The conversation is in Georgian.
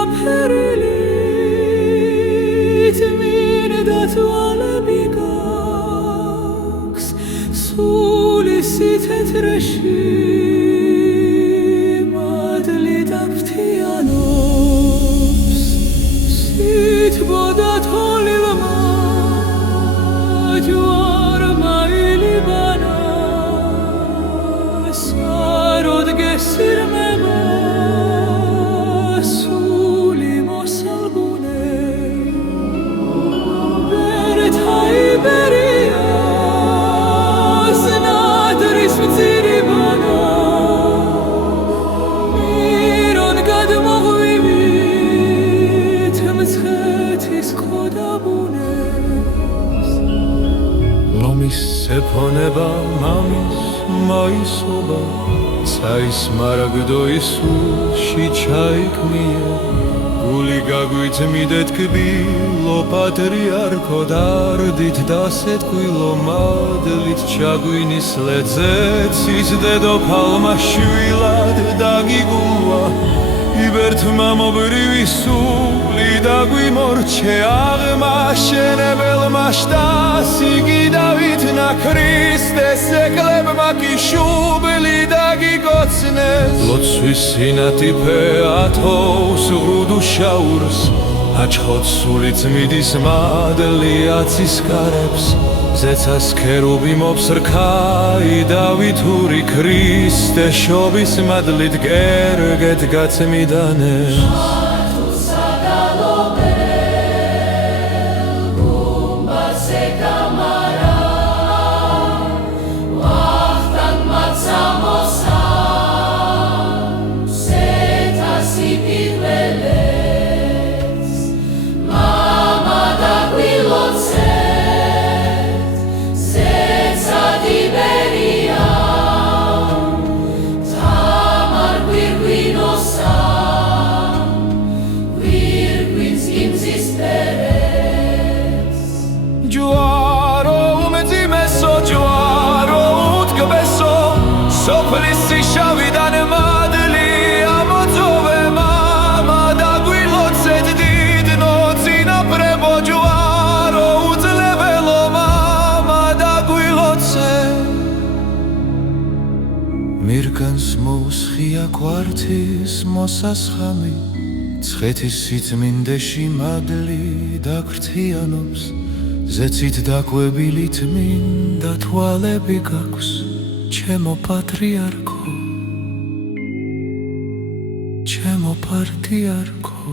გაფერილით მინდა თვალები გაქვს სული სითეთრეში მადლი დაფრთიანობს სითბოდა თოლიმა ჯვარმა ილიბანა საროდ გესირმება სული მოსალგუნე ბერთა იბერიას ნადრის მძირიბანა მირონ გადმოღვივით მცხეთის ხოდაბუნეს ლომის ეფონება მამის მაისობა საისმარაგდო ისულში ჩაიქმნია გული გაგვიწმიდეთ კბილო პატრიარქო დარდით დასეთქვილო მადლით ჩაგვინის ლეძეცის დედოფალმა შვილად დაგიგულვა იბერთმა მობრივი სული დაგვიმორჩე აღმაშენებელმა შტას იგი დავითნა ქრისტეს ეკლებმა კი შუბლი დაგიგოცნეს ლოცვის სინათიფე ათოვს ურუდუშაურს აჩხოთ სული წმიდის მადლი აცისკარებს ზეცას ქერუბი მოფსრქაი დავითური ქრისტე შობის მადლით გერგეთ გაწმიდანეს სოფლის შავიდან მადლი ამოწოვე მამა დაგვილოცეთ დიდ ნოცინაფრებო ჯვარო უძლებელო მამა დაგვილოცეთ მირგანს მოუსხია კვართის მოსასხამი ცხეთის სიწმინდეში მადლი დაგრთიანობს ზეცით დაკვებილი წმინდა თვალები გაქვს ჩემო პატრიარქო, ჩემო პატრიარქო